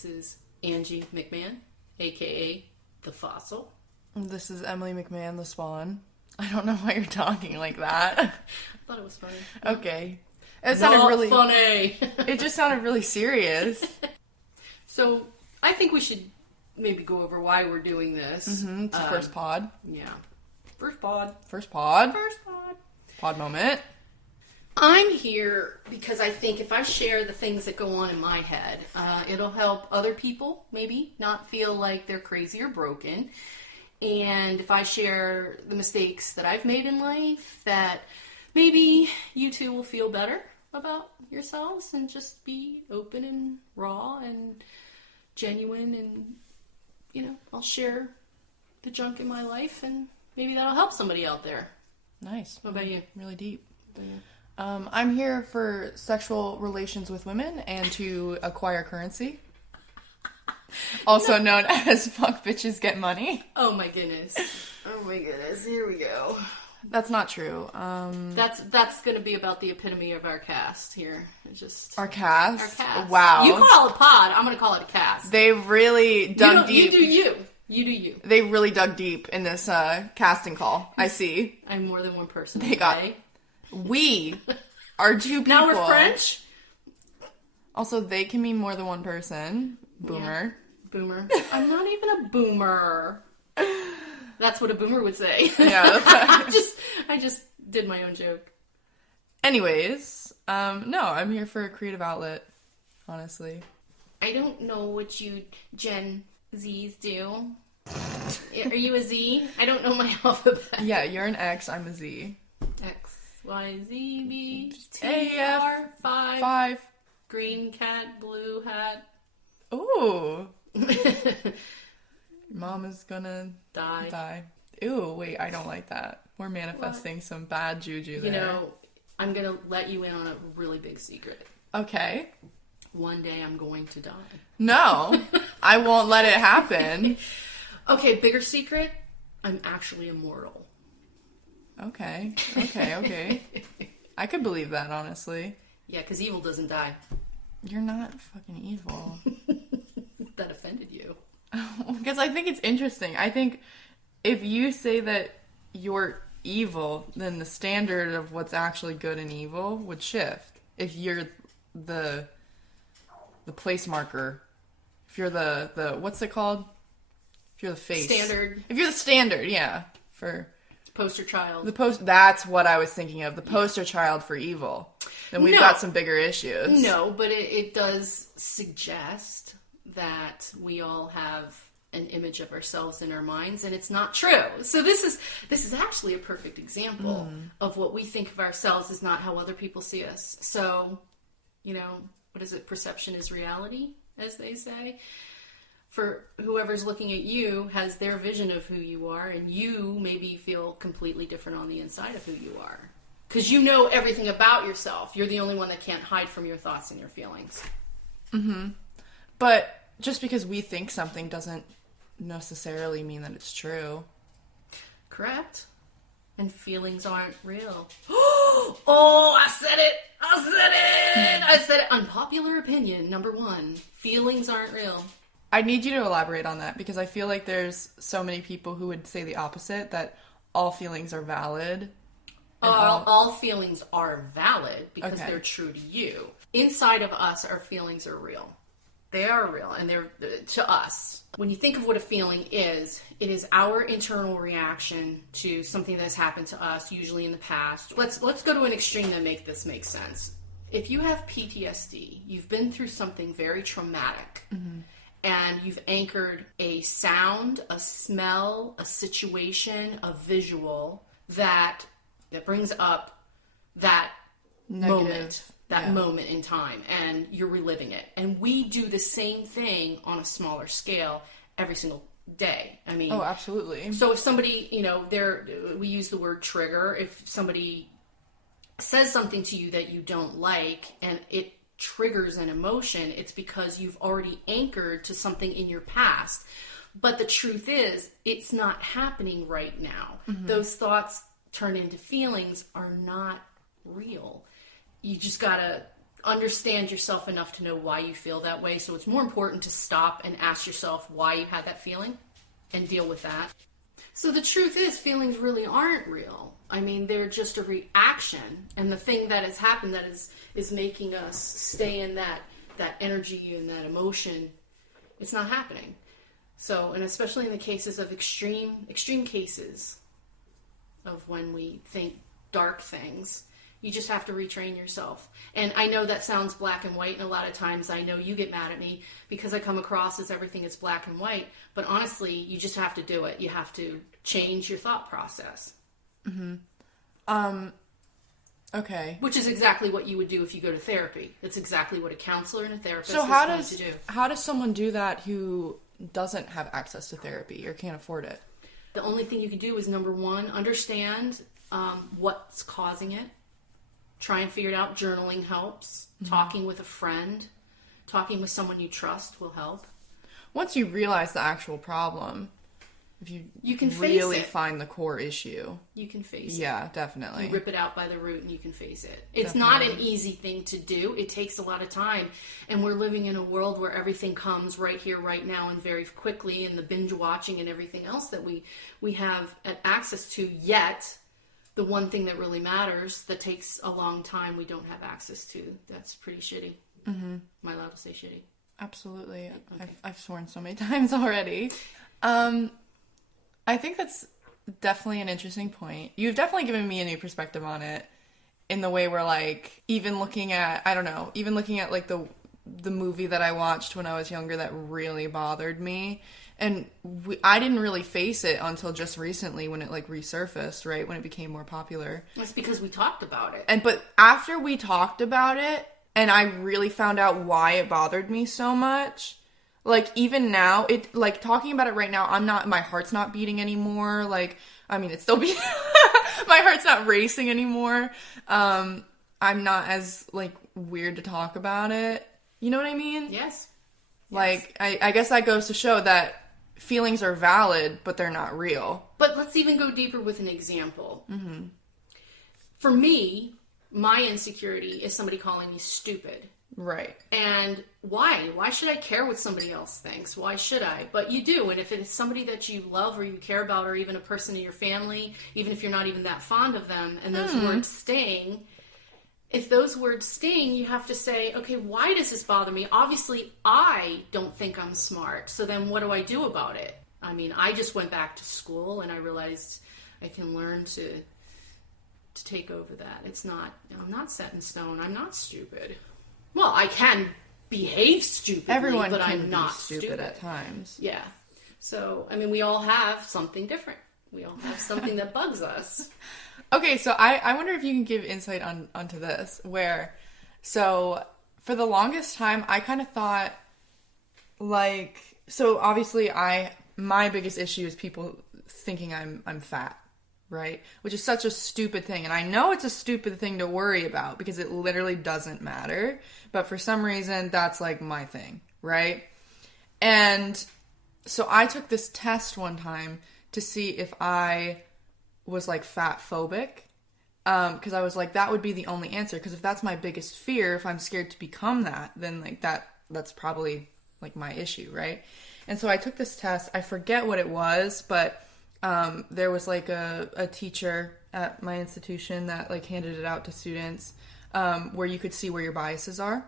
This is Angie McMahon, aka The Fossil. This is Emily McMahon, the Swan. I don't know why you're talking like that. I thought it was funny. Okay. It sounded Not really funny. It just sounded really serious. So, I think we should maybe go over why we're doing this. Mm-hmm. It's the first pod. Yeah. First pod. First pod. First pod. Pod moment. I'm here because I think if I share the things that go on in my head, it'll help other people maybe not feel like they're crazy or broken. And if I share the mistakes that I've made in life, that maybe you two will feel better about yourselves and just be open and raw and genuine. And, you know, I'll share the junk in my life and maybe that'll help somebody out there. Nice. What about you? Really deep. I'm here for sexual relations with women and to acquire currency. Also known as fuck bitches get money. Oh my goodness. Oh my goodness. Here we go. That's not true. That's going to be about the epitome of our cast here. It's just our cast. Our cast. Wow. You call it a pod. I'm going to call it a cast. They really dug deep. You do you. You do you. They really dug deep in this casting call. I see. I'm more than one person. They got. We are two people. Now we're French. Also, they can mean more than one person. Boomer. Yeah. Boomer. I'm not even a boomer. That's what a boomer would say. Yeah. I just did my own joke. Anyways, no, I'm here for a creative outlet, honestly. I don't know what you Gen Zs do. Are you a Z? I don't know my alphabet. Yeah, you're an X, I'm a Z. X, Y, Z, B, T, A, R, 5. 5. Green cat, blue hat. Ooh. Mom is gonna die. Ooh, wait, I don't like that. We're manifesting some bad juju there. You know, I'm gonna let you in on a really big secret. Okay. One day I'm going to die. No, I won't let it happen. Okay, bigger secret. I'm actually immortal. Okay. I could believe that, honestly. Yeah, because evil doesn't die. You're not fucking evil. That offended you. Because I think it's interesting. I think if you say that you're evil, then the standard of what's actually good and evil would shift. If you're the place marker, if you're the what's it called? If you're the face. Standard. If you're the standard, yeah. For poster child. That's what I was thinking of. The poster child for evil. Then we've got some bigger issues. No, but it does suggest that we all have an image of ourselves in our minds, and it's not true. So this is actually a perfect example of what we think of ourselves is not how other people see us. So, you know, what is it? Perception is reality, as they say. For whoever's looking at you has their vision of who you are, and you maybe feel completely different on the inside of who you are. Because you know everything about yourself. You're the only one that can't hide from your thoughts and your feelings. Mm-hmm. But just because we think something doesn't necessarily mean that it's true. Correct. And feelings aren't real. Oh, I said it! Unpopular opinion, number 1. Feelings aren't real. I need you to elaborate on that, because I feel like there's so many people who would say the opposite, that all feelings are valid. All feelings are valid because they're true to you. Inside of us, our feelings are real. They are real, and they're to us. When you think of what a feeling is, it is our internal reaction to something that has happened to us, usually in the past. Let's go to an extreme to make this make sense. If you have PTSD, you've been through something very traumatic, and you've anchored a sound, a smell, a situation, a visual that brings up that moment. Moment in time, and you're reliving it. And we do the same thing on a smaller scale every single day. I mean, oh, absolutely. So if somebody, you know, we use the word trigger. If somebody says something to you that you don't like, and it triggers an emotion, it's because you've already anchored to something in your past. But the truth is, it's not happening right now. Those thoughts turn into feelings are not real. You just gotta understand yourself enough to know why you feel that way. So it's more important to stop and ask yourself why you had that feeling and deal with that. So the truth is, feelings really aren't real. I mean, they're just a reaction. And the thing that has happened that is making us stay in that energy and that emotion, it's not happening. So, and especially in the cases of extreme cases of when we think dark things, you just have to retrain yourself. And I know that sounds black and white, and a lot of times I know you get mad at me because I come across as everything is black and white. But honestly, you just have to do it. You have to change your thought process. Okay. Which is exactly what you would do if you go to therapy. That's exactly what a counselor and a therapist so is how going does to do. How does someone do that who doesn't have access to therapy or can't afford it? The only thing you can do is, number one, understand what's causing it. Try and figure it out. Journaling helps. Talking with a friend, talking with someone you trust will help. Once you realize the actual problem, if you can really face it. Find the core issue, you can face it. Yeah, definitely. You rip it out by the root and you can face it. It's Definitely. not an easy thing to do. It takes a lot of time. And we're living in a world where everything comes right here, right now, and very quickly, and the binge watching and everything else that we have access to, yet the one thing that really matters that takes a long time we don't have access to. That's pretty shitty. Am I allowed to say shitty? Absolutely. Okay. I've sworn so many times already. I think that's definitely an interesting point. You've definitely given me a new perspective on it, in the way where, like, even looking at like the movie that I watched when I was younger that really bothered me. And I didn't really face it until just recently when it, like, resurfaced, right? When it became more popular. That's because we talked about it. But after we talked about it, and I really found out why it bothered me so much, like, even now, it, like, talking about it right now, my heart's not beating anymore. Like, I mean, it's still beating. My heart's not racing anymore. I'm not as, like, weird to talk about it. You know what I mean? Yes. Like, I guess that goes to show that feelings are valid, but they're not real. But let's even go deeper with an example. For me, my insecurity is somebody calling me stupid. Right. And why? Why should I care what somebody else thinks? Why should I? But you do. And if it's somebody that you love or you care about, or even a person in your family, even if you're not even that fond of them, and those words sting, if those words sting, you have to say, okay, why does this bother me? Obviously, I don't think I'm smart. So then what do I do about it? I mean, I just went back to school and I realized I can learn to take over that. I'm not set in stone. I'm not stupid. Well, I can behave stupidly, Everyone but can I'm not be stupid at times. Yeah. So, I mean, we all have something different. We all have something that bugs us. Okay, so I wonder if you can give insight onto this, so for the longest time, I kind of thought, like, so obviously my biggest issue is people thinking I'm fat, right? Which is such a stupid thing. And I know it's a stupid thing to worry about because it literally doesn't matter. But for some reason, that's, like, my thing, right? And so I took this test one time to see if I was, like, fatphobic. Because I was like, that would be the only answer. Because if that's my biggest fear, if I'm scared to become that, then, like, that's probably, like, my issue, right? And so I took this test. I forget what it was, but there was, like, a teacher at my institution that, like, handed it out to students, where you could see where your biases are.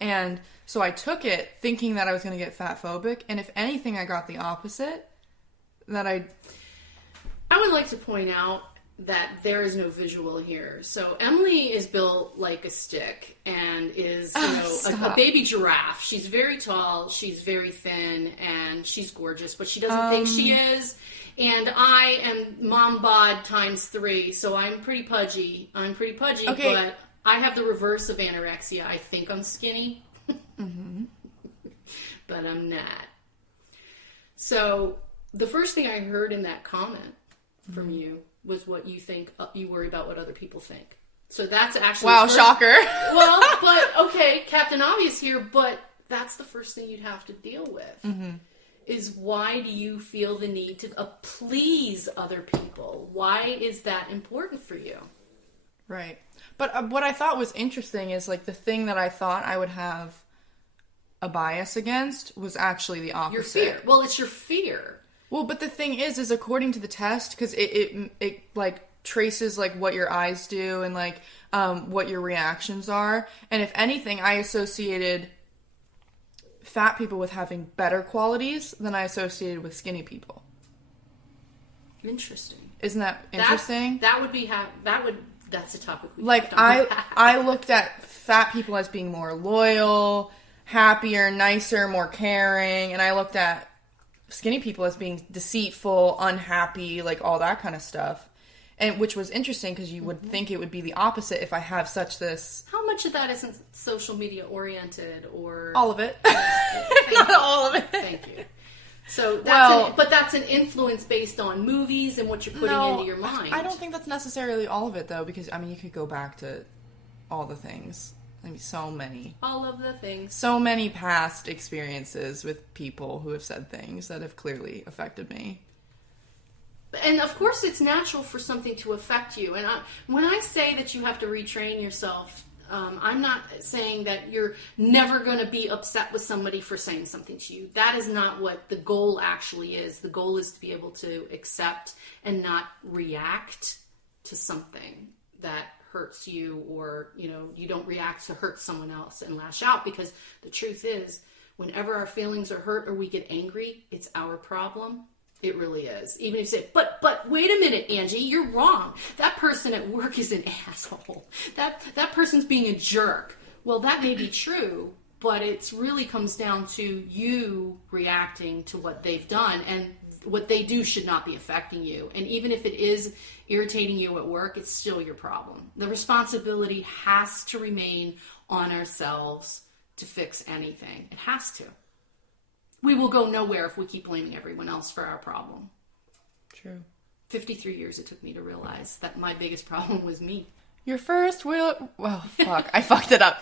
And so I took it thinking that I was going to get fatphobic, and if anything, I got the opposite. I would like to point out that there is no visual here. So Emily is built like a stick and is, a baby giraffe. She's very tall, she's very thin, and she's gorgeous, but she doesn't think she is. And I am mom bod times 3, so I'm pretty pudgy. Okay. But I have the reverse of anorexia. I think I'm skinny, but I'm not. So the first thing I heard in that comment from you was what you think, you worry about what other people think. So that's actually... Wow, shocker. Well, but, okay, Captain Obvious here, but that's the first thing you'd have to deal with. Is why do you feel the need to please other people? Why is that important for you? Right. But what I thought was interesting is, like, the thing that I thought I would have a bias against was actually the opposite. Your fear. Well, it's your fear. Well, but the thing is according to the test, because it like traces like what your eyes do and like what your reactions are, and if anything, I associated fat people with having better qualities than I associated with skinny people. Interesting. Isn't that interesting? That's a topic we like I looked at fat people as being more loyal, happier, nicer, more caring, and I looked at skinny people as being deceitful, unhappy, like all that kind of stuff. And which was interesting because you would think it would be the opposite if I have such this. How much of that isn't social media oriented or all of it? All of it. Thank you. So that's an influence based on movies and what you're putting into your mind. I don't think that's necessarily all of it though, because I mean you could go back to all the things. I mean, so many. All of the things. So many past experiences with people who have said things that have clearly affected me. And of course, it's natural for something to affect you. And when I say that you have to retrain yourself, I'm not saying that you're never going to be upset with somebody for saying something to you. That is not what the goal actually is. The goal is to be able to accept and not react to something that hurts you, or you don't react to hurt someone else and lash out, because the truth is, whenever our feelings are hurt or we get angry, it's our problem. It really is. Even if you say, but wait a minute, Angie, you're wrong. That person at work is an asshole. That person's being a jerk. Well, that may be true, but it really comes down to you reacting to what they've done, and what they do should not be affecting you. And even if it is irritating you at work, it's still your problem. The responsibility has to remain on ourselves to fix anything. It has to. We will go nowhere if we keep blaming everyone else for our problem. True. 53 years it took me to realize that my biggest problem was me. Your first world... Well, fuck. I fucked it up.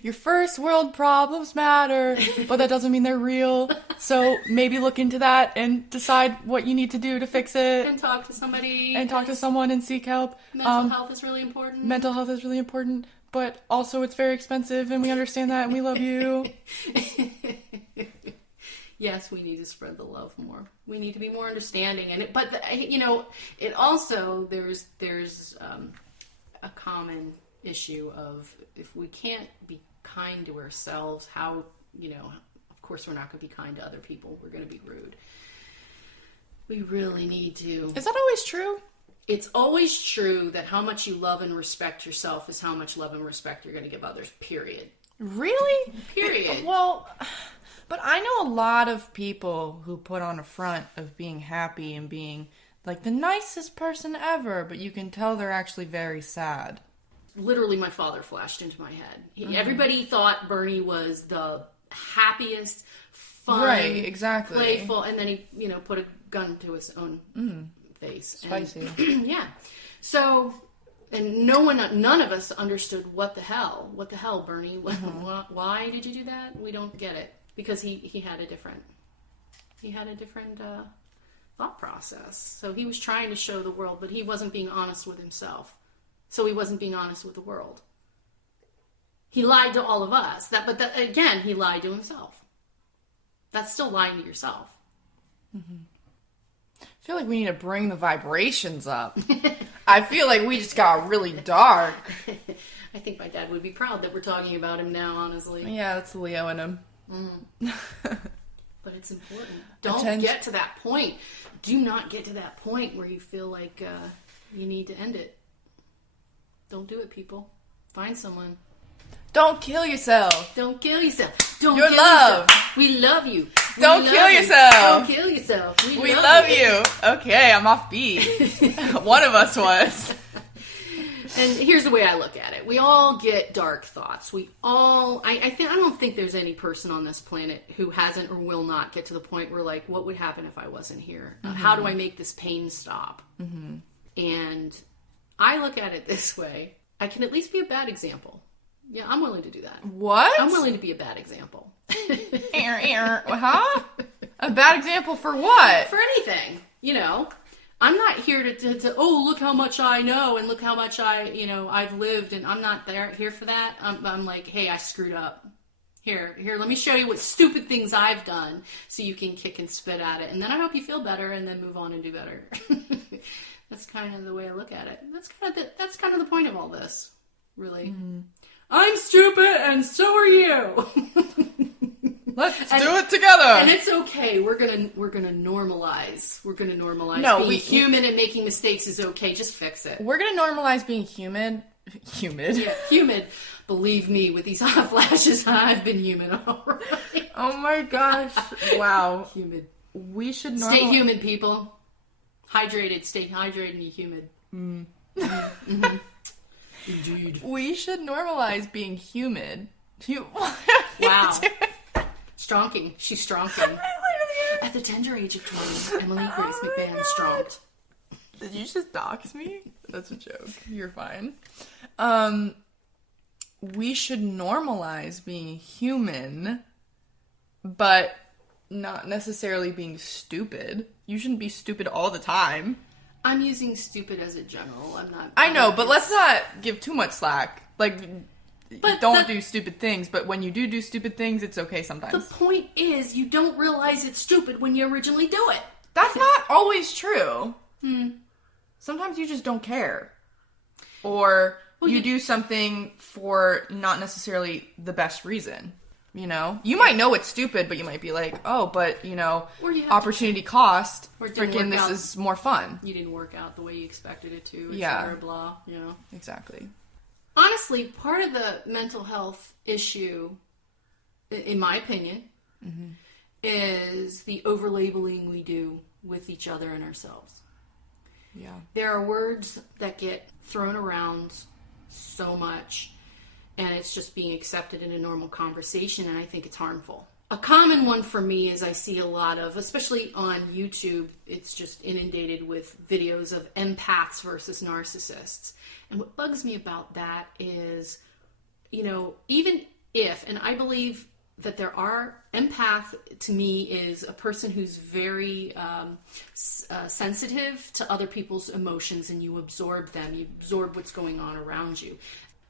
Your first world problems matter, but that doesn't mean they're real. So maybe look into that and decide what you need to do to fix it. And talk to somebody. And talk to someone and seek help. Mental health is really important. Mental health is really important, but also it's very expensive, and we understand that, and we love you. Yes, we need to spread the love more. We need to be more understanding, it also there's a common issue of, if we can't be kind to ourselves, how of course we're not going to be kind to other people. We're going to be rude. We really need to. Is that always true? It's always true that how much you love and respect yourself is how much love and respect you're going to give others. Period. Really? Period. Well. But I know a lot of people who put on a front of being happy and being like the nicest person ever, but you can tell they're actually very sad. Literally, my father flashed into my head. Everybody thought Bernie was the happiest, fun, right, exactly, playful, and then he, put a gun to his own face. Spicy. And, yeah. So, and none of us understood what the hell, Bernie? Why did you do that? We don't get it. Because he had a different thought process. So he was trying to show the world, but he wasn't being honest with himself. So he wasn't being honest with the world. He lied to all of us. Again, he lied to himself. That's still lying to yourself. Mm-hmm. I feel like we need to bring the vibrations up. I feel like we just got really dark. I think my dad would be proud that we're talking about him now, honestly. Yeah, that's Leo in him. But it's important. Don't get to that point. Do not get to that point where you feel like you need to end it. Don't do it, people. Find someone. Don't kill yourself. Don't kill yourself. Don't You're kill loved. yourself. We love you. Don't kill yourself. Don't kill yourself. We love you. Okay, I'm off beat. One of us was. And here's the way I look at it. We all get dark thoughts. I don't think there's any person on this planet who hasn't or will not get to the point where, like, what would happen if I wasn't here? How do I make this pain stop? Mm-hmm. And I look at it this way. I can at least be a bad example. Yeah, I'm willing to do that. What? I'm willing to be a bad example. Huh? A bad example for what? For anything. I'm not here to oh, look how much I know and look how much I've lived, and I'm not here for that. I'm like, hey, I screwed up. Here, let me show you what stupid things I've done so you can kick and spit at it. And then I hope you feel better and then move on and do better. That's kind of the way I look at it. That's kind of the point of all this, really. Mm-hmm. I'm stupid and so are you. Let's do it together. And it's okay. We're gonna normalize. We're gonna normalize being human and making mistakes is okay. Just fix it. We're gonna normalize being human. Yeah, humid. Believe me, with these hot flashes, I've been human already. Oh my gosh! Wow. Humid. We should stay humid, people. Hydrated. Stay hydrated and humid. Mm. Mm-hmm. Indeed. We should normalize being humid. Wow. Stronking. She's stronking. At the tender age of 20, Emily Grace McMahon stronked. Did you just dox me? That's a joke. You're fine. We should normalize being human, but not necessarily being stupid. You shouldn't be stupid all the time. I'm using stupid as a general. I'm not. I know, but let's not give too much slack. Don't do stupid things, but when you do stupid things, it's okay sometimes. The point is, you don't realize it's stupid when you originally do it. That's not always true. Sometimes you just don't care. Or you do something for not necessarily the best reason. You know? You might know it's stupid, but you might be like, oh, but, opportunity cost, freaking this is more fun. You didn't work out the way you expected it to, yeah. Cetera, blah, Exactly. Honestly, part of the mental health issue, in my opinion, is the overlabeling we do with each other and ourselves. Yeah. There are words that get thrown around so much, and it's just being accepted in a normal conversation, and I think it's harmful. A common one for me is I see a lot of, especially on YouTube, it's just inundated with videos of empaths versus narcissists. And what bugs me about that is, even if, and I believe that there are, empath to me is a person who's very sensitive to other people's emotions, and you absorb them, you absorb what's going on around you.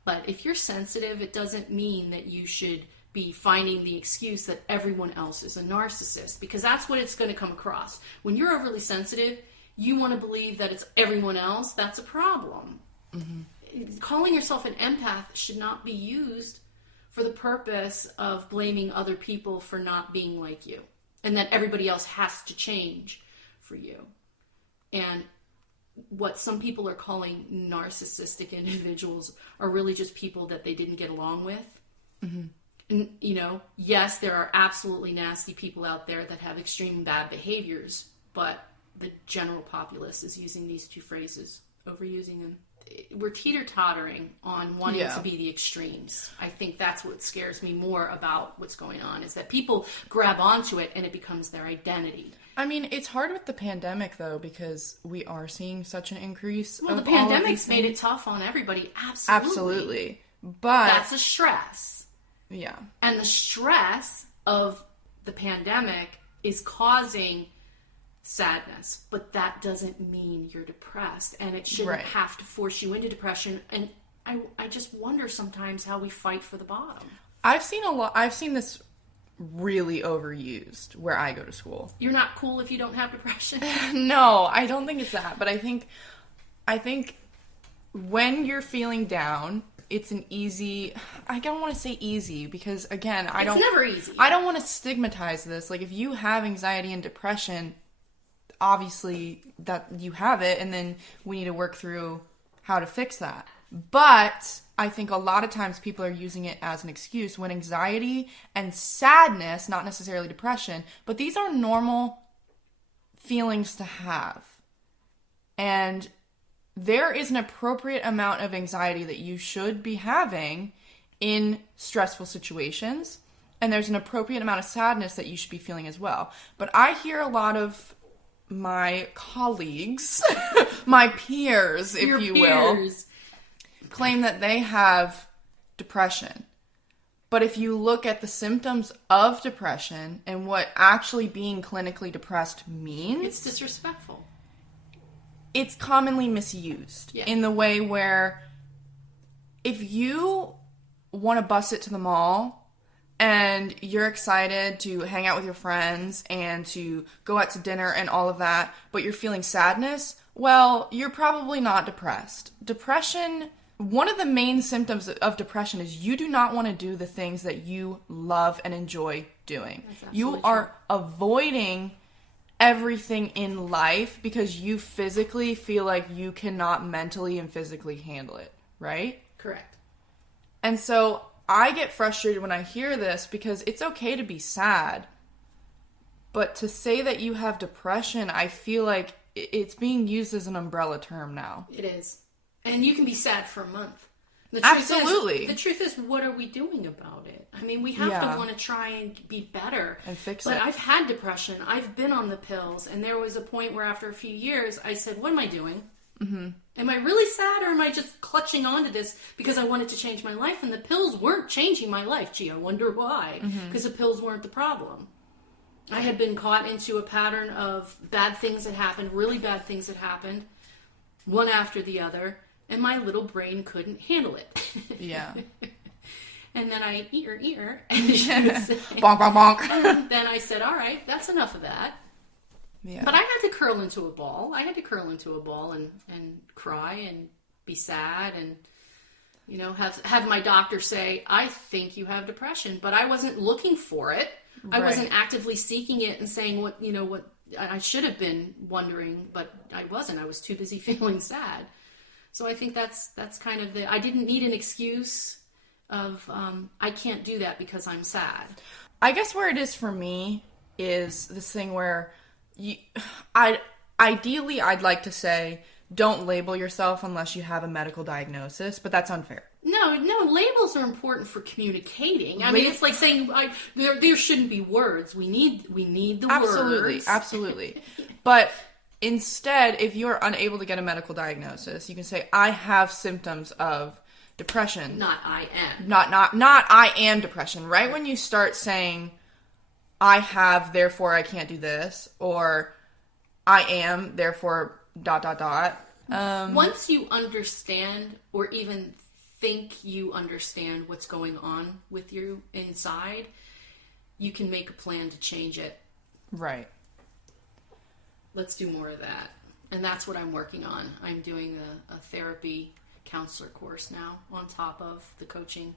But if you're sensitive, it doesn't mean that you should be finding the excuse that everyone else is a narcissist, because that's what it's going to come across. When you're overly sensitive, you want to believe that it's everyone else. That's a problem. Mm-hmm. Calling yourself an empath should not be used for the purpose of blaming other people for not being like you, and that everybody else has to change for you. And what some people are calling narcissistic individuals are really just people that they didn't get along with. Mm-hmm. And, yes, there are absolutely nasty people out there that have extreme bad behaviors, but the general populace is using these two phrases, overusing them. We're teeter-tottering on wanting to be the extremes. I think that's what scares me more about what's going on, is that people grab onto it and it becomes their identity. I mean, it's hard with the pandemic, though, because we are seeing such an increase. Well, the pandemic's made it tough on everybody. Absolutely. But that's a stress. Yeah. And the stress of the pandemic is causing sadness, but that doesn't mean you're depressed, and it shouldn't have to force you into depression. And I just wonder sometimes how we fight for the bottom. I've seen this really overused where I go to school. You're not cool if you don't have depression? No, I don't think it's that, but I think when you're feeling down, it's an easy, I don't want to say easy, because again, it's never easy. I don't want to stigmatize this. Like, if you have anxiety and depression, obviously that you have it, and then we need to work through how to fix that. But I think a lot of times people are using it as an excuse when anxiety and sadness, not necessarily depression, but these are normal feelings to have. And there is an appropriate amount of anxiety that you should be having in stressful situations, and there's an appropriate amount of sadness that you should be feeling as well. But I hear a lot of my colleagues, my peers, if you will, claim that they have depression. But if you look at the symptoms of depression and what actually being clinically depressed means, it's disrespectful. it's commonly misused in the way where if you want to bust it to the mall and you're excited to hang out with your friends and to go out to dinner and all of that, but you're feeling sadness, well, you're probably not depressed. Depression, one of the main symptoms of depression is you do not want to do the things that you love and enjoy doing. You are avoiding everything in life because you physically feel like you cannot mentally and physically handle it, right? Correct. And so I get frustrated when I hear this because it's okay to be sad, but to say that you have depression, I feel like it's being used as an umbrella term now. It is. And you can be sad for a month. Absolutely. The truth is, what are we doing about it? I mean, we have to want to try and be better. And fix it. But I've had depression. I've been on the pills. And there was a point where after a few years, I said, what am I doing? Mm-hmm. Am I really sad, or am I just clutching onto this because I wanted to change my life? And the pills weren't changing my life. Gee, I wonder why. Because the pills weren't the problem. I had been caught into a pattern of bad things that happened, really bad things that happened, one after the other. And my little brain couldn't handle it. Yeah. And then I eat her, and she would say, bonk, bonk, bonk. And then I said, all right, that's enough of that. Yeah. But I had to curl into a ball. I had to curl into a ball and cry and be sad and, you know, have my doctor say, I think you have depression. But I wasn't looking for it. I wasn't actively seeking it and saying what I should have been wondering, but I wasn't. I was too busy feeling sad. So I think that's kind of I didn't need an excuse of, I can't do that because I'm sad. I guess where it is for me is this thing where ideally I'd like to say, don't label yourself unless you have a medical diagnosis, but that's unfair. No, labels are important for communicating. I mean, it's like saying there shouldn't be words. We need the words. Absolutely. But instead, if you're unable to get a medical diagnosis, you can say, I have symptoms of depression. Not I am. Not I am depression. Right when you start saying, I have, therefore I can't do this, or I am, therefore ... Once you understand, or even think you understand what's going on with you inside, you can make a plan to change it. Right. Let's do more of that. And that's what I'm working on. I'm doing a therapy counselor course now on top of the coaching.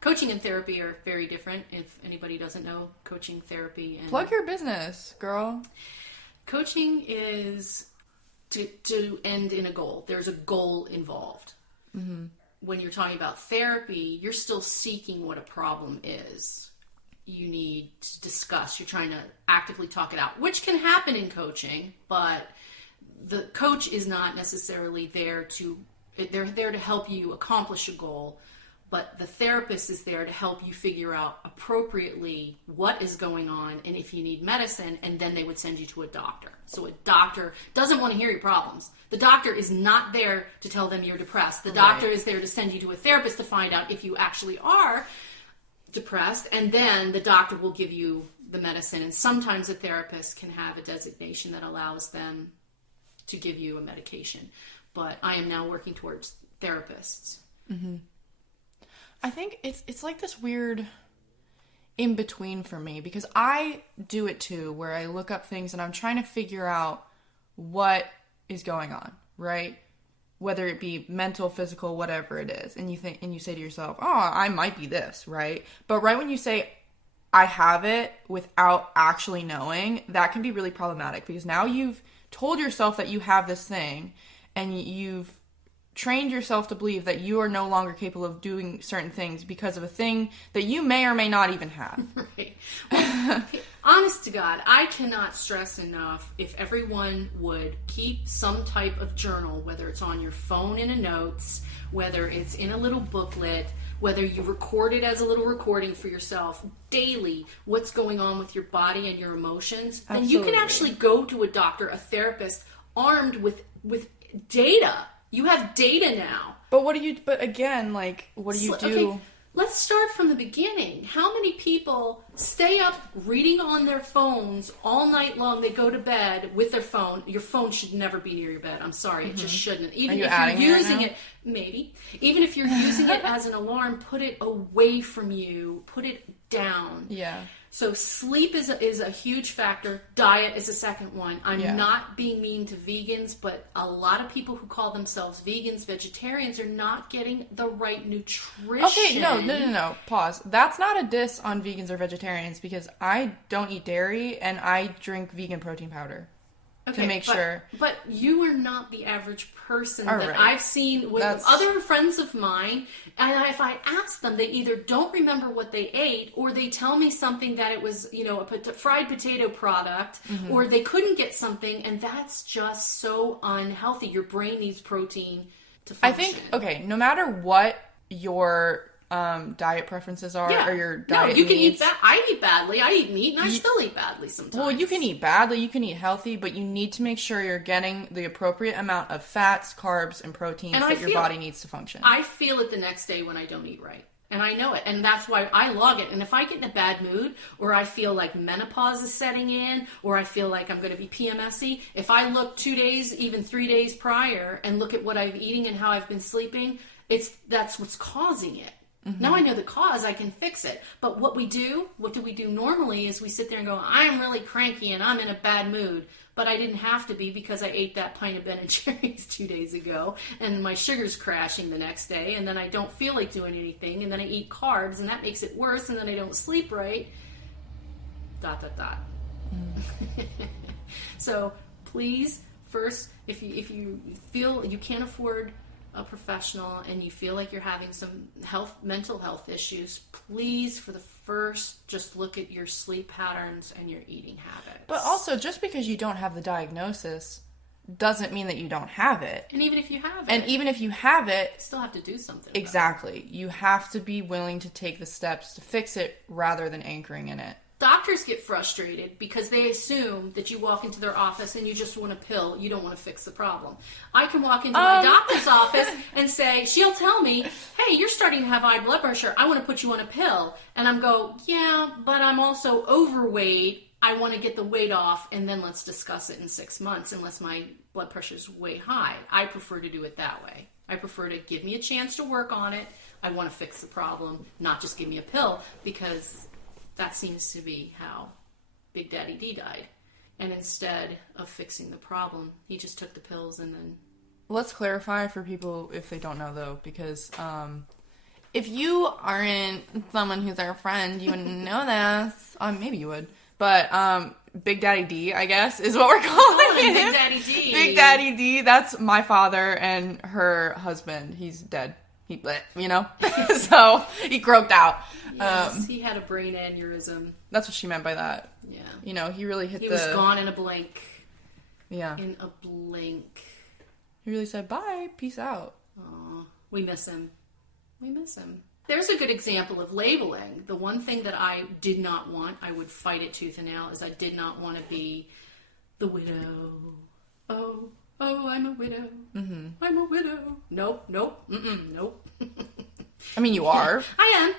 Coaching and therapy are very different. If anybody doesn't know, coaching, therapy, and plug your business, girl. Coaching is to end in a goal. There's a goal involved. Mm-hmm. When you're talking about therapy, you're still seeking what a problem is. You need to discuss. You're trying to actively talk it out, which can happen in coaching, but the coach is not necessarily there to, they're there to help you accomplish a goal, but the therapist is there to help you figure out appropriately what is going on and if you need medicine, and then they would send you to a doctor. So a doctor doesn't want to hear your problems. The doctor is not there to tell them you're depressed. The doctor is there to send you to a therapist to find out if you actually are depressed, and then the doctor will give you the medicine. And sometimes a therapist can have a designation that allows them to give you a medication. But I am now working towards therapists. Mm-hmm. I think it's like this weird in between for me, because I do it too, where I look up things and I'm trying to figure out what is going on, right? Whether it be mental, physical, whatever it is. And you say to yourself, oh, I might be this, right? But right when you say, I have it, without actually knowing, that can be really problematic, because now you've told yourself that you have this thing, and you've trained yourself to believe that you are no longer capable of doing certain things because of a thing that you may or may not even have. Right. Well, honest to God, I cannot stress enough, if everyone would keep some type of journal, whether it's on your phone in a notes, whether it's in a little booklet, whether you record it as a little recording for yourself daily, what's going on with your body and your emotions, then you can actually go to a doctor, a therapist, armed with data. You have data now. But what do you do? Let's start from the beginning. How many people stay up reading on their phones all night long? They go to bed with their phone. Your phone should never be near your bed. I'm sorry, it just shouldn't. Even if you're using it, maybe. Even if you're using it as an alarm, put it away from you. Put it down. Yeah. So sleep is a huge factor. Diet is a second one. I'm not being mean to vegans, but a lot of people who call themselves vegans, vegetarians, are not getting the right nutrition. Okay, no. Pause. That's not a diss on vegans or vegetarians, because I don't eat dairy and I drink vegan protein powder. Okay, to make sure. But you are not the average person All that right. I've seen with other friends of mine. And if I ask them, they either don't remember what they ate, or they tell me something that it was, a fried potato product, or they couldn't get something, and that's just so unhealthy. Your brain needs protein to function. I think, okay, no matter what your diet preferences are, or your diet you can needs. I eat badly. I eat meat, and I still eat badly sometimes. Well, you can eat badly, you can eat healthy, but you need to make sure you're getting the appropriate amount of fats, carbs, and proteins that your body needs to function. I feel it the next day when I don't eat right. And I know it. And that's why I log it. And if I get in a bad mood, or I feel like menopause is setting in, or I feel like I'm going to be PMSy, if I look 2 days, even 3 days prior, and look at what I'm eating and how I've been sleeping, that's what's causing it. Now I know the cause, I can fix it. But what do we do normally is we sit there and go, I'm really cranky and I'm in a bad mood. But I didn't have to be, because I ate that pint of Ben & Jerry's 2 days ago, and my sugar's crashing the next day, and then I don't feel like doing anything, and then I eat carbs, and that makes it worse, and then I don't sleep right. ... So please, first, if you feel you can't afford a professional and you feel like you're having some mental health issues, please, for the first, just look at your sleep patterns and your eating habits. But also, just because you don't have the diagnosis doesn't mean that you don't have it. And even if you have it, you still have to do something. Exactly. You have to be willing to take the steps to fix it rather than anchoring in it. Doctors get frustrated because they assume that you walk into their office and you just want a pill. You don't want to fix the problem. I can walk into my doctor's office and say, she'll tell me, hey, you're starting to have high blood pressure. I want to put you on a pill. And I'm go, yeah, but I'm also overweight. I want to get the weight off, and then let's discuss it in 6 months unless my blood pressure's way high. I prefer to do it that way. I prefer to give me a chance to work on it. I want to fix the problem, not just give me a pill, because that seems to be how Big Daddy D died. And instead of fixing the problem, he just took the pills and then... Let's clarify for people if they don't know, though, because if you aren't someone who's our friend, you wouldn't know this. Maybe you would. But Big Daddy D, I guess, is what we're calling him. Big Daddy D. Big Daddy D. That's my father and her husband. He's dead. So he croaked out. Yes, he had a brain aneurysm. That's what she meant by that. Yeah. He really hit He was gone in a blink. Yeah. In a blink. He really said, bye, peace out. Aw, we miss him. There's a good example of labeling. The one thing that I did not want, I would fight it tooth and nail, is I did not want to be the widow. Oh, I'm a widow. Mm-hmm. I'm a widow. Nope. Nope. I mean, you are. I am.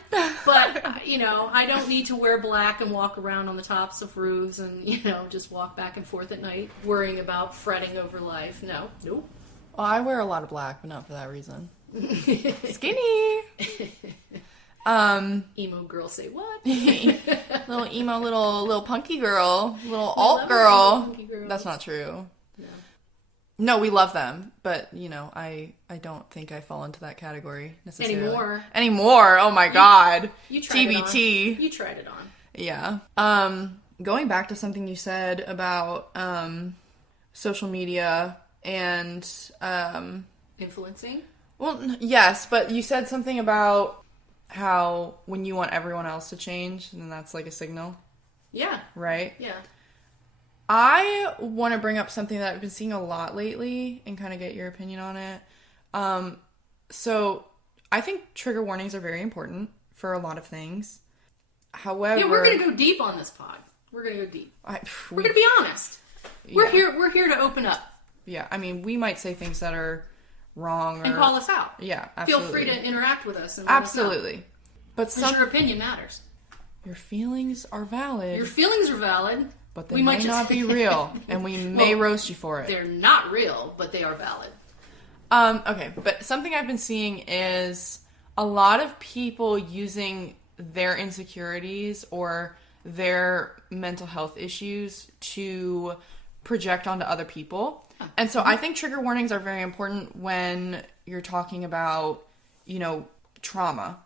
But, I don't need to wear black and walk around on the tops of roofs and, just walk back and forth at night worrying about fretting over life. No. Nope. Well, I wear a lot of black, but not for that reason. Skinny. Emo girl say what? Little emo, little punky girl, little alt girl. That's not true. No, we love them, but, I don't think I fall into that category necessarily. Anymore? Oh my God. You tried TBT. it on. You tried it on. Yeah. Going back to something you said about social media and... influencing? Well, yes, but you said something about how when you want everyone else to change, then that's like a signal. Yeah. Right? Yeah. I want to bring up something that I've been seeing a lot lately and kind of get your opinion on it. So I think trigger warnings are very important for a lot of things. However... Yeah, we're going to go deep on this pod. We're going to go deep. We're going to be honest. We're here to open up. Yeah, I mean, we might say things that are wrong. And call us out. Yeah, absolutely. Feel free to interact with us. And absolutely. But your opinion matters. Your feelings are valid. Your feelings are valid. But they might not be real, and we may roast you for it. They're not real, but they are valid. Okay, but something I've been seeing is a lot of people using their insecurities or their mental health issues to project onto other people. And so I think trigger warnings are very important when you're talking about, trauma,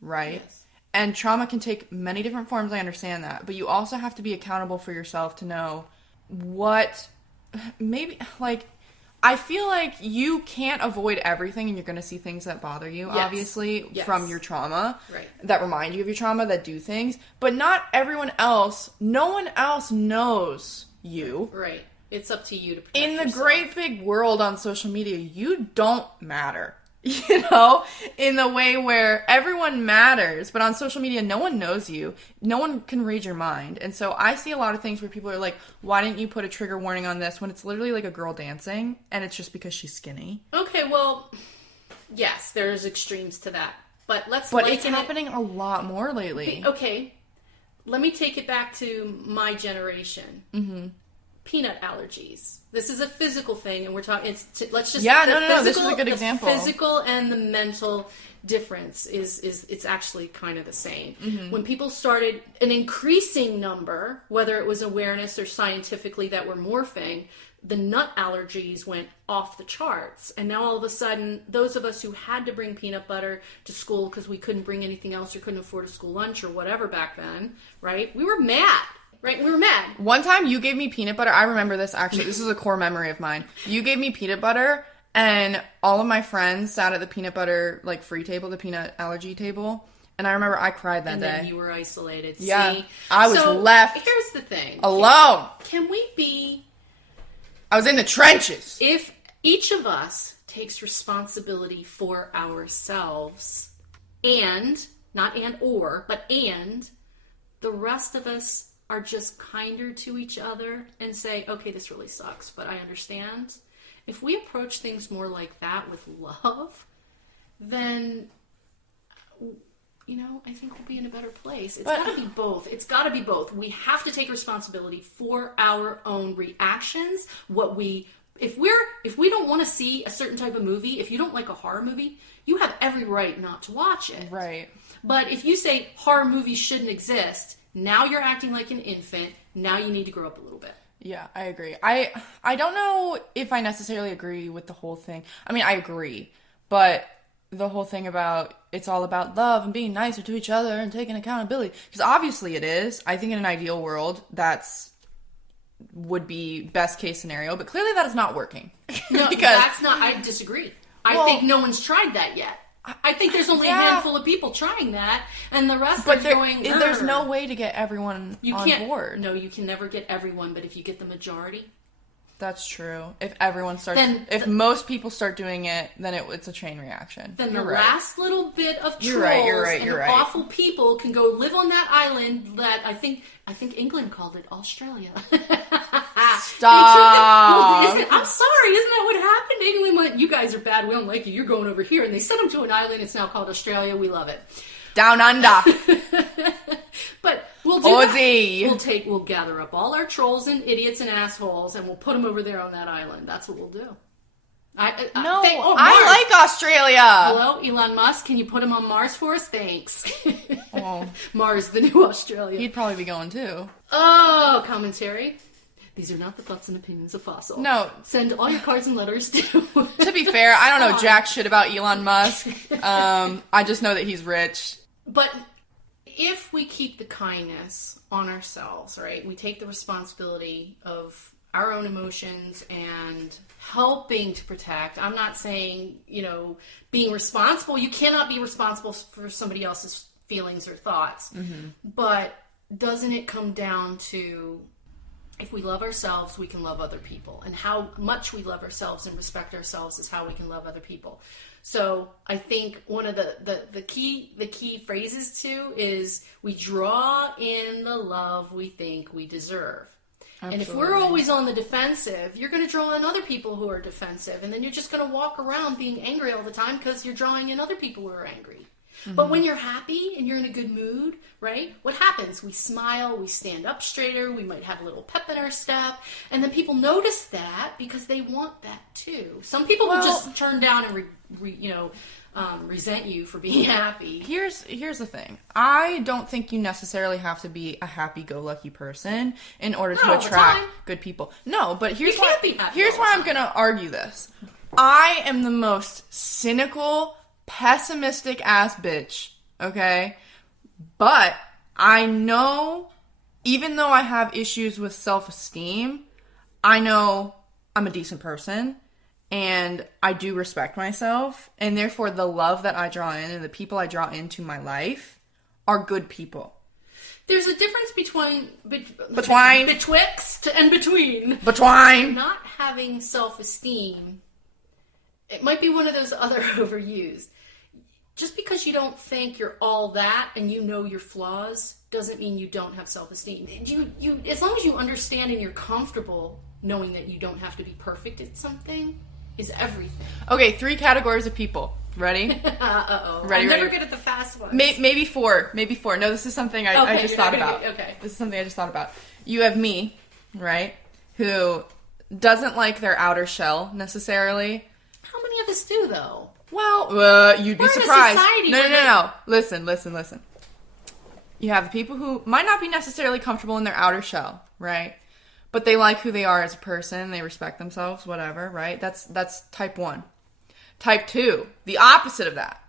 right? Yes. And trauma can take many different forms, I understand that. But you also have to be accountable for yourself to know what, I feel like you can't avoid everything, and you're going to see things that bother you, obviously, from your trauma. Right. That remind you of your trauma, that do things. But not everyone else, no one else knows you. Right. It's up to you to protect In the yourself. great big world on social media, you don't matter. In the way where everyone matters, but on social media, no one knows you. No one can read your mind. And so I see a lot of things where people are like, why didn't you put a trigger warning on this, when it's literally like a girl dancing, and it's just because she's skinny. Okay, well, yes, there's extremes to that. But it's happening a lot more lately. Okay, let me take it back to my generation. Mm-hmm. Peanut allergies. This is a physical thing, and we're talking. Let's just no. This is a good example. The physical and the mental difference is it's actually kind of the same. Mm-hmm. When people started an increasing number, whether it was awareness or scientifically that we're morphing, the nut allergies went off the charts, and now all of a sudden, those of us who had to bring peanut butter to school because we couldn't bring anything else or couldn't afford a school lunch or whatever back then, right? We were mad. Right, we were mad. One time you gave me peanut butter. I remember this, actually. This is a core memory of mine. You gave me peanut butter, and all of my friends sat at the peanut butter, free table, the peanut allergy table. And I remember I cried that day. And then you were isolated. Yeah. See? I was left. Here's the thing. Alone. Can we be... I was in the trenches. If each of us takes responsibility for ourselves, and, not and or, but and, the rest of us are just kinder to each other and say, okay, this really sucks, but I understand. If we approach things more like that with love, then, I think we'll be in a better place. It's got to be both. It's got to be both. We have to take responsibility for our own reactions. If we don't want to see a certain type of movie, if you don't like a horror movie, you have every right not to watch it. Right. But if you say horror movies shouldn't exist, now you're acting like an infant. Now you need to grow up a little bit. Yeah, I agree. I don't know if I necessarily agree with the whole thing. I mean, I agree. But the whole thing about it's all about love and being nicer to each other and taking accountability. Because obviously it is. I think in an ideal world, would be best case scenario. But clearly that is not working. No, that's not. I disagree. I think no one's tried that yet. I think there's only a handful of people trying that, and the rest are going... There's no way to get everyone on board. No, you can never get everyone, but if you get the majority... That's true. If everyone starts... If most people start doing it, then it's a chain reaction. Then last little bit of trolls awful people can go live on that island that I think England called it Australia. Stop. I'm sorry, isn't that what happened? England went, you guys are bad, we don't like you, you're going over here. And they sent them to an island, it's now called Australia, we love it. Down under. But we'll do Aussie. That. We'll gather up all our trolls and idiots and assholes and we'll put them over there on that island. That's what we'll do. I like Australia. Hello, Elon Musk. Can you put him on Mars for us? Thanks. Oh. Mars, the new Australia. He'd probably be going too. Oh, commentary. These are not the thoughts and opinions of Fossil. No. Send all your cards and letters to... To be fair, I don't know jack shit about Elon Musk. I just know that he's rich. But if we keep the kindness on ourselves, right? We take the responsibility of our own emotions and helping to protect. I'm not saying, being responsible. You cannot be responsible for somebody else's feelings or thoughts. Mm-hmm. But doesn't it come down to... If we love ourselves, we can love other people. And how much we love ourselves and respect ourselves is how we can love other people. So I think one of the key phrases too is we draw in the love we think we deserve. Absolutely. And if we're always on the defensive, you're going to draw in other people who are defensive. And then you're just going to walk around being angry all the time because you're drawing in other people who are angry. But when you're happy and you're in a good mood, right? What happens? We smile, we stand up straighter, we might have a little pep in our step, and then people notice that because they want that too. Some people will just turn down and resent you for being happy. Here's the thing. I don't think you necessarily have to be a happy-go-lucky person in order to attract good people. No, but here's why I'm going to argue this. I am the most cynical, pessimistic ass bitch, okay? But I know, even though I have issues with self-esteem, I know I'm a decent person. And I do respect myself, and therefore the love that I draw in and the people I draw into my life are good people. There's a difference between not having self-esteem. It might be one of those other overused. Just because you don't think you're all that and you know your flaws doesn't mean you don't have self-esteem. You as long as you understand and you're comfortable knowing that you don't have to be perfect at something, is everything. Okay, 3 categories of people. Ready? Uh-oh. I'm never good at the fast ones. Maybe 4. No, this is something I just thought about. Okay. This is something I just thought about. You have me, right? Who doesn't like their outer shell, necessarily. How many of us do, though? Well, you'd be surprised. No. Listen. You have the people who might not be necessarily comfortable in their outer shell, right? But they like who they are as a person. They respect themselves, whatever, right? That's type 1. Type 2, the opposite of that.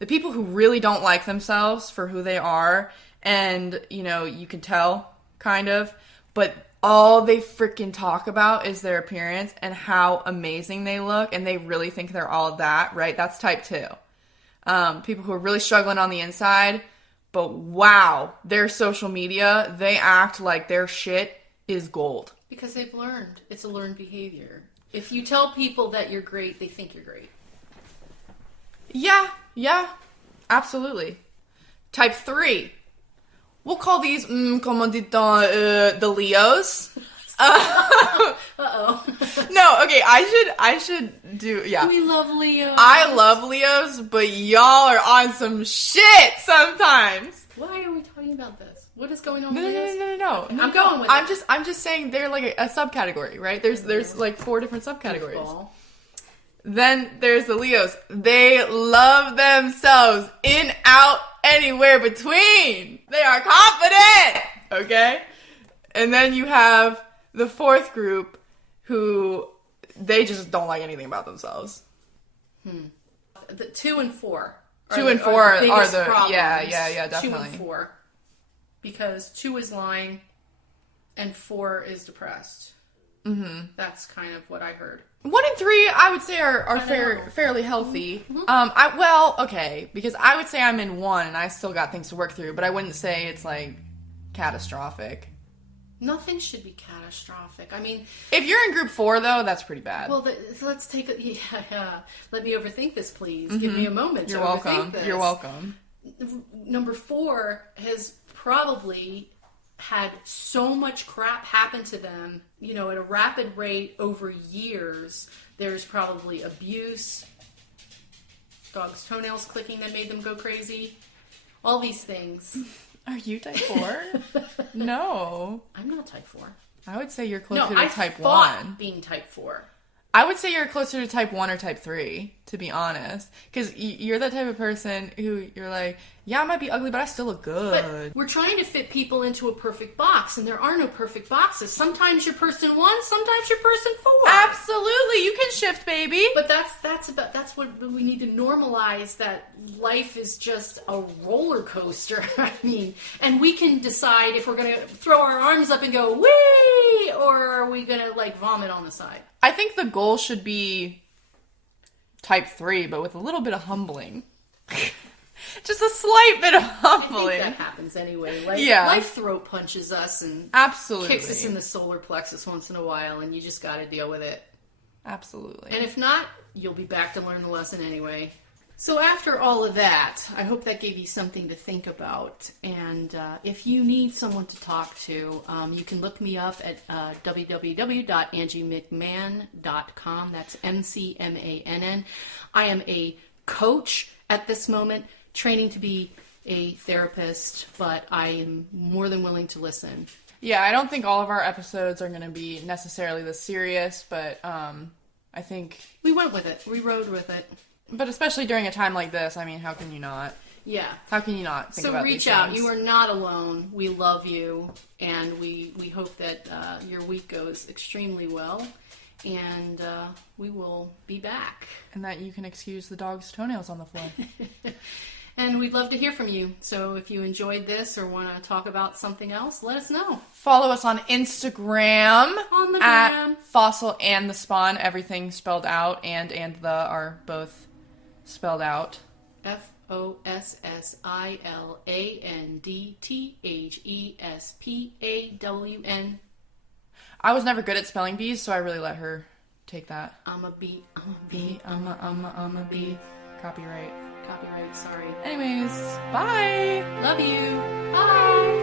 The people who really don't like themselves for who they are. And, you can tell, kind of. But all they freaking talk about is their appearance and how amazing they look. And they really think they're all that, right? That's type 2. People who are really struggling on the inside. But wow, their social media, they act like their shit is gold. Because they've learned. It's a learned behavior. If you tell people that you're great, they think you're great. Yeah, absolutely. Type 3. We'll call these, como dit-on, the Leos. Uh-oh. No, okay, I should do, yeah. We love Leos. I love Leos, but y'all are on some shit sometimes. Why are we talking about this? What is going on No. with this? No. I'm going with it. I'm just saying they're like a subcategory, right? There's like 4 different subcategories. Goofball. Then there's the Leos. They love themselves in, out, anywhere between. They are confident. Okay? And then you have the 4th group who they just don't like anything about themselves. The 2 and 4. 2 and 4 are the problems. Yeah, definitely. 2 and 4. Because 2 is lying and 4 is depressed. Mm-hmm. That's kind of what I heard. 1 and 3, I would say, are fairly healthy. Mm-hmm. Because I would say I'm in 1 and I still got things to work through, but I wouldn't say it's like catastrophic. Nothing should be catastrophic. I mean, if you're in group 4, though, that's pretty bad. Well, let's take a let me overthink this, please. Mm-hmm. Give me a moment. You're welcome. You're welcome. Number 4 has probably had so much crap happen to them, at a rapid rate over years. There's probably abuse, dog's toenails clicking that made them go crazy, all these things. Are you type 4? No. I'm not type 4. I would say you're closer to type 1. No, I thought being type 4. I would say you're closer to type 1 or type 3, to be honest. Because you're that type of person who you're like, yeah, I might be ugly, but I still look good. But we're trying to fit people into a perfect box, and there are no perfect boxes. Sometimes you're person 1, sometimes you're person 4. Absolutely, you can shift, baby. But that's what we need to normalize, that life is just a roller coaster. I mean, and we can decide if we're going to throw our arms up and go, whee, or are we going to vomit on the side. I think the goal should be type 3, but with a little bit of humbling. Just a slight bit of humbling. I think that happens anyway. Life throat punches us and absolutely kicks us in the solar plexus once in a while, and you just got to deal with it. Absolutely. And if not, you'll be back to learn the lesson anyway. So after all of that, I hope that gave you something to think about. And if you need someone to talk to, you can look me up at www.angiemcmann.com. That's MCMANN. I am a coach at this moment training to be a therapist, but I am more than willing to listen. Yeah, I don't think all of our episodes are going to be necessarily this serious, but I think... We went with it. We rode with it. But especially during a time like this, I mean, how can you not? Yeah. How can you not think about these things? So reach out. You are not alone. We love you, and we hope that your week goes extremely well, and we will be back. And that you can excuse the dog's toenails on the floor. And we'd love to hear from you. So if you enjoyed this or want to talk about something else, let us know. Follow us on Instagram. On the at gram. Fossil and the Spawn. Everything spelled out, and the are both spelled out. FOSSILANDTHESPAWN. I was never good at spelling bees, so I really let her take that. I'm a bee. I'm a bee. Copyright. Copyright, sorry. Anyways, bye. Love you. Bye.